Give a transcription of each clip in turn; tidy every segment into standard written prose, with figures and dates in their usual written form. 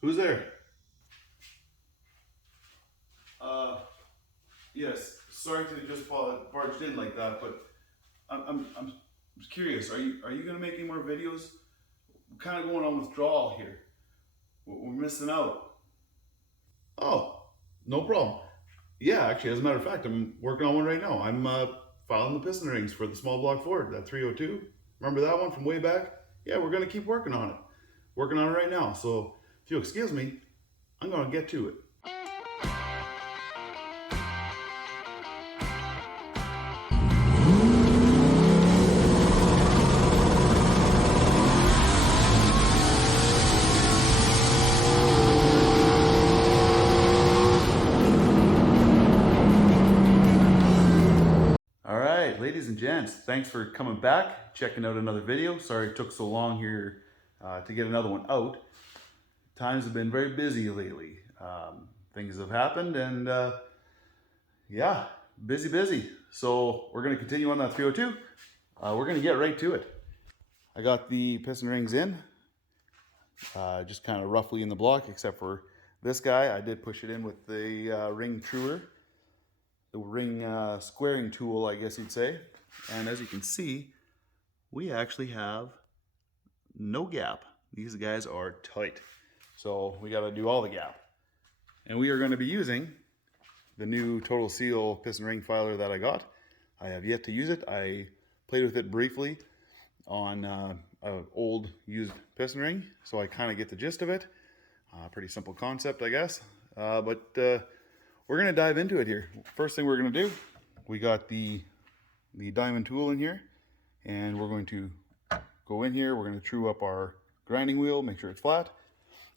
Who's there? Yes. Sorry to just barged in like that, but I'm just curious. Are you gonna make any more videos? We're kind of going on withdrawal here. We're missing out. Oh, no problem. Yeah, actually, as a matter of fact, I'm working on one right now. I'm filing the piston rings for the small block Ford, that 302. Remember that one from way back? Yeah, we're gonna keep working on it. Working on it right now. So if you'll excuse me, I'm gonna get to it. All right, ladies and gents, thanks for coming back, checking out another video. Sorry it took so long here to get another one out. Times have been very busy lately. Things have happened and yeah, busy. So we're gonna continue on that 302. We're gonna get right to it. I got the piston rings in, just kind of roughly in the block, except for this guy. I did push it in with the ring truer, the ring squaring tool, I guess you'd say. And as you can see, we actually have no gap. These guys are tight. So we got to do all the gap. And we are going to be using the new Total Seal piston ring filer that I got. I have yet to use it. I played with it briefly on an old used piston ring, so I kind of get the gist of it. Pretty simple concept, I guess. But we're going to dive into it here. First thing we're going to do, we got the diamond tool in here, and we're going to go in here. We're going to true up our grinding wheel, make sure it's flat.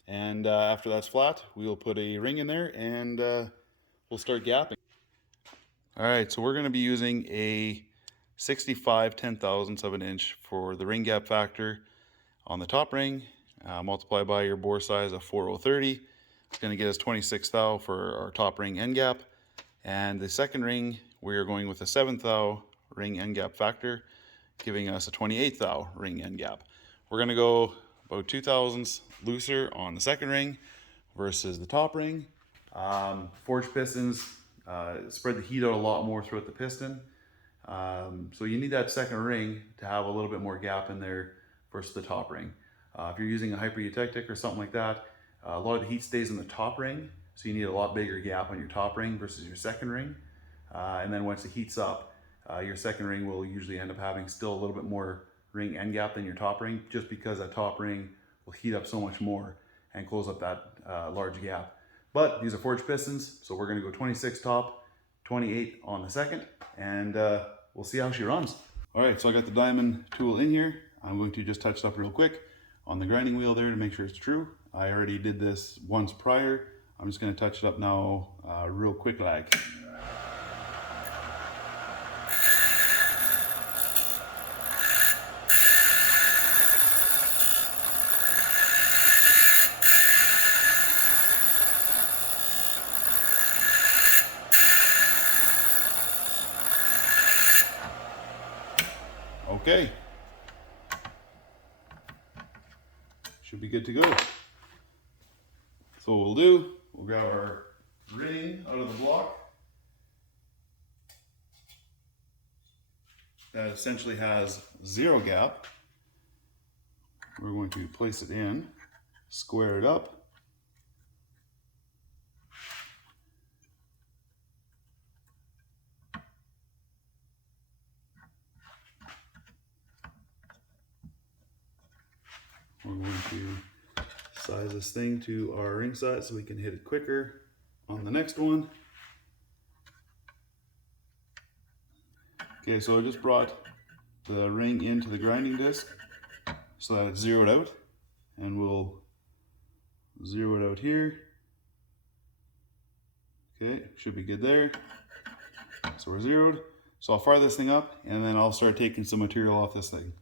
And after that's flat, we'll put a ring in there and we'll start gapping. All right, so we're going to be using a 65 10/1000ths of an inch for the ring gap factor on the top ring. Multiply by your bore size of 4030. It's going to get us 26 thou for our top ring end gap. And the second ring, we are going with a 7 thou ring end gap factor, giving us a 28 thou ring end gap. We're going to go about 2 thousandths looser on the second ring versus the top ring. Forged pistons spread the heat out a lot more throughout the piston. So you need that second ring to have a little bit more gap in there versus the top ring. If you're using a hyper-eutectic or something like that, a lot of the heat stays in the top ring, so you need a lot bigger gap on your top ring versus your second ring. And then once it heats up, your second ring will usually end up having still a little bit more ring end gap than your top ring, just because that top ring will heat up so much more and close up that large gap. But these are forged pistons, so we're going to go 26 top, 28 on the second, and we'll see how she runs. All right, so I got the diamond tool in here. I'm going to just touch it up real quick on the grinding wheel there to make sure it's true. I already did this once prior. I'm just going to touch it up now real quick like. Okay, should be good to go. So what we'll do, we'll grab our ring out of the block. That essentially has 0 gap. We're going to place it in, square it up. We're going to size this thing to our ring size so we can hit it quicker on the next one. Okay, so I just brought the ring into the grinding disc so that it's zeroed out, and we'll zero it out here. Okay, should be good there. So we're zeroed. So I'll fire this thing up and then I'll start taking some material off this thing.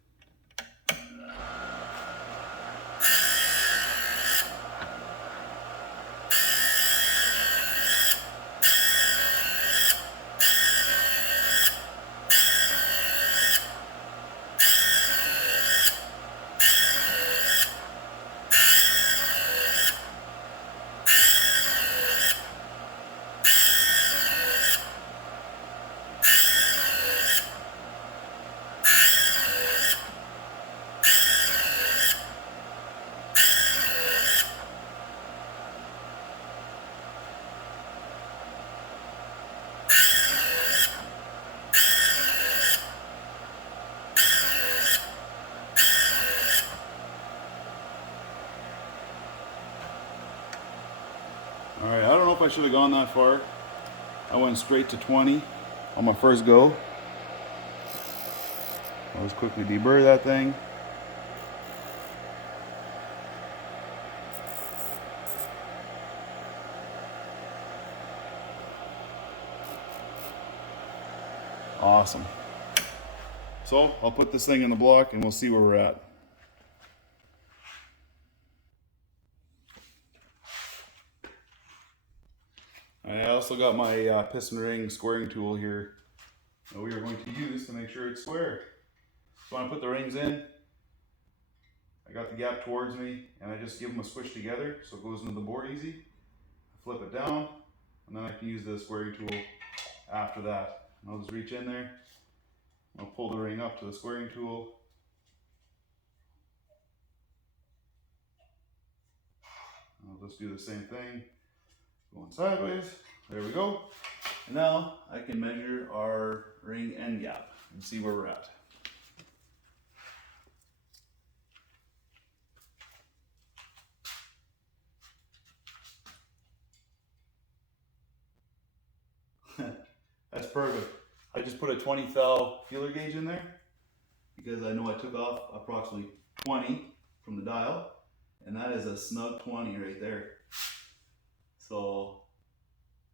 if I should have gone that far. I went straight to 20 on my first go. I'll just quickly deburr that thing. Awesome. So I'll put this thing in the block and we'll see where we're at. I also got my piston ring squaring tool here that we are going to use to make sure it's square. So when I put the rings in, I got the gap towards me and I just give them a squish together so it goes into the bore easy. I flip it down and then I can use the squaring tool after that. And I'll just reach in there, I'll pull the ring up to the squaring tool. I'll just do the same thing, going sideways, there we go. And now I can measure our ring end gap and see where we're at. That's perfect. I just put a 20 thou feeler gauge in there because I know I took off approximately 20 from the dial, and that is a snug 20 right there. So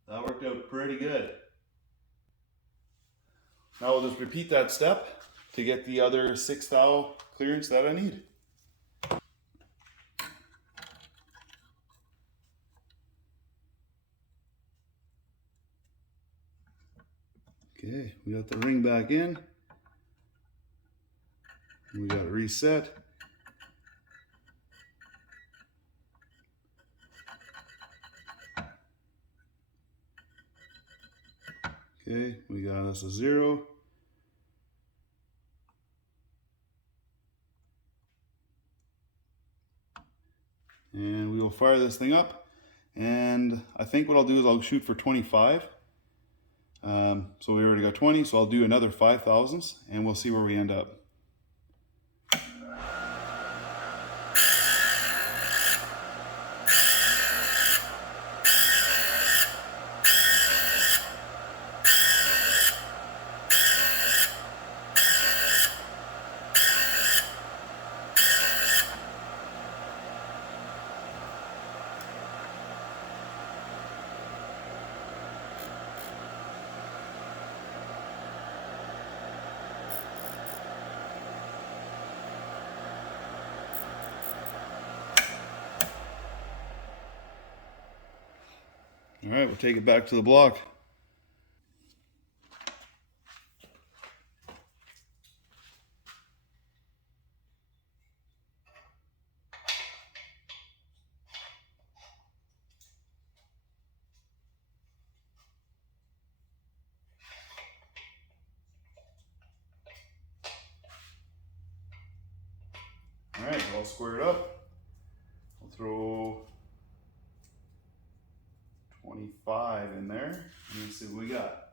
that worked out pretty good. Now we'll just repeat that step to get the other 6 thou clearance that I need. Okay, we got the ring back in. We got it reset. Okay, we got us a 0. And we will fire this thing up. And I think what I'll do is I'll shoot for 25. So we already got 20, so I'll do another 5 thousandths and we'll see where we end up. All right, we'll take it back to the block. All right, I'll square it up. I'll throw 25 in there and let's see what we got.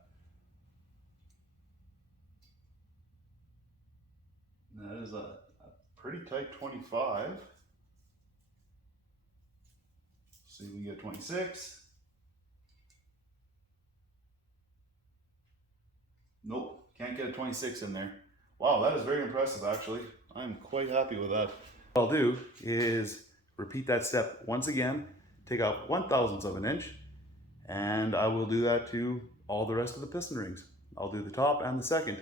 That is a pretty tight 25. See if we get 26. Nope, can't get a 26 in there. Wow, that is very impressive actually. I'm quite happy with that. What I'll do is repeat that step once again, take out 1/1000th of an inch, and I will do that to all the rest of the piston rings. I'll do the top and the second.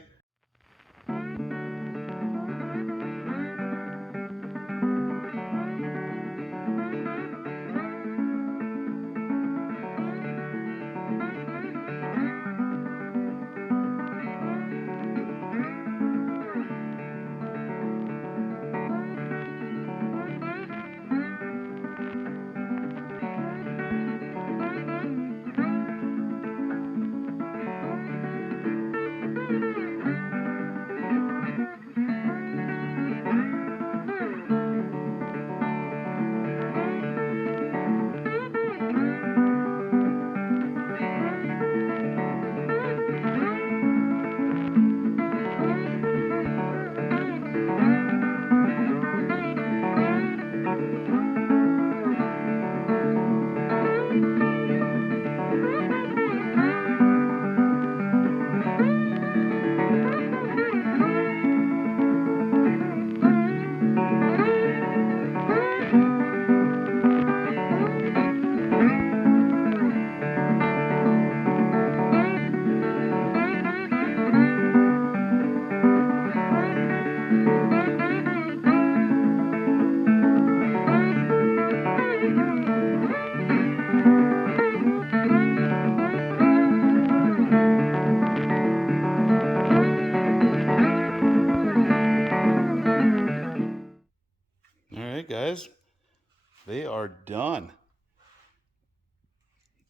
are done.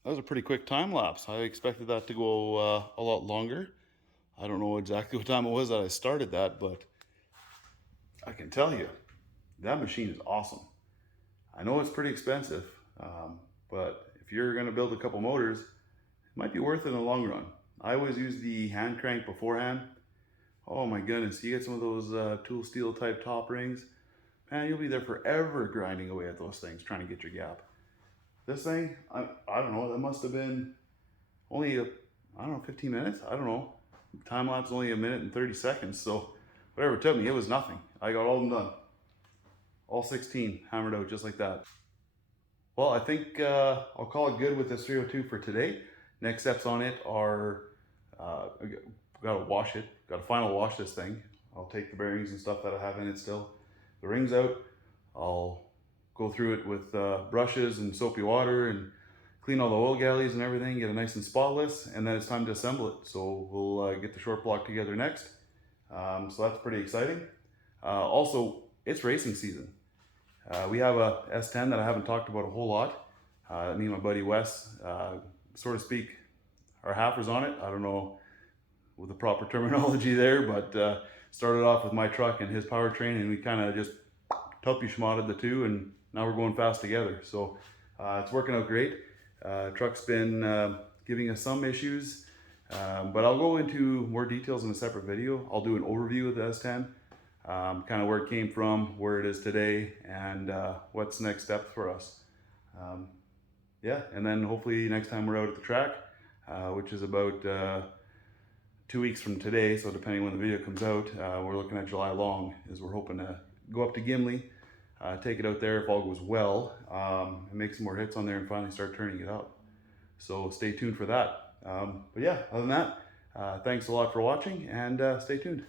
That was a pretty quick time lapse. I expected that to go a lot longer. I don't know exactly what time it was that I started that, but I can tell you, that machine is awesome. I know it's pretty expensive, but if you're gonna build a couple motors, it might be worth it in the long run. I always use the hand crank beforehand. Oh my goodness, you get some of those tool steel type top rings, man, you'll be there forever grinding away at those things, trying to get your gap. This thing, I don't know, that must have been only, I don't know, 15 minutes? I don't know. Time lapse only 1 minute and 30 seconds, so whatever it took me, it was nothing. I got all of them done. All 16 hammered out just like that. Well, I think I'll call it good with this 302 for today. Next steps on it are, gotta wash it, gotta final wash this thing. I'll take the bearings and stuff that I have in it still, the rings out. I'll go through it with brushes and soapy water and clean all the oil galleys and everything, get it nice and spotless, and then it's time to assemble it. So we'll get the short block together next. So that's pretty exciting. Also, it's racing season. We have a S10 that I haven't talked about a whole lot. Me and my buddy Wes, so to speak, are halfers on it. I don't know with the proper terminology there, but started off with my truck and his powertrain, and we kind of just tuppy-schmotted the two, and now we're going fast together. So it's working out great. Truck's been giving us some issues, but I'll go into more details in a separate video. I'll do an overview of the S10, kind of where it came from, where it is today, and what's next steps for us. Yeah, and then hopefully next time we're out at the track, which is about 2 weeks from today, so depending when the video comes out, we're looking at July long, is we're hoping to go up to Gimli, take it out there if all goes well, and make some more hits on there and finally start turning it up. So stay tuned for that. But yeah, other than that, thanks a lot for watching, and stay tuned.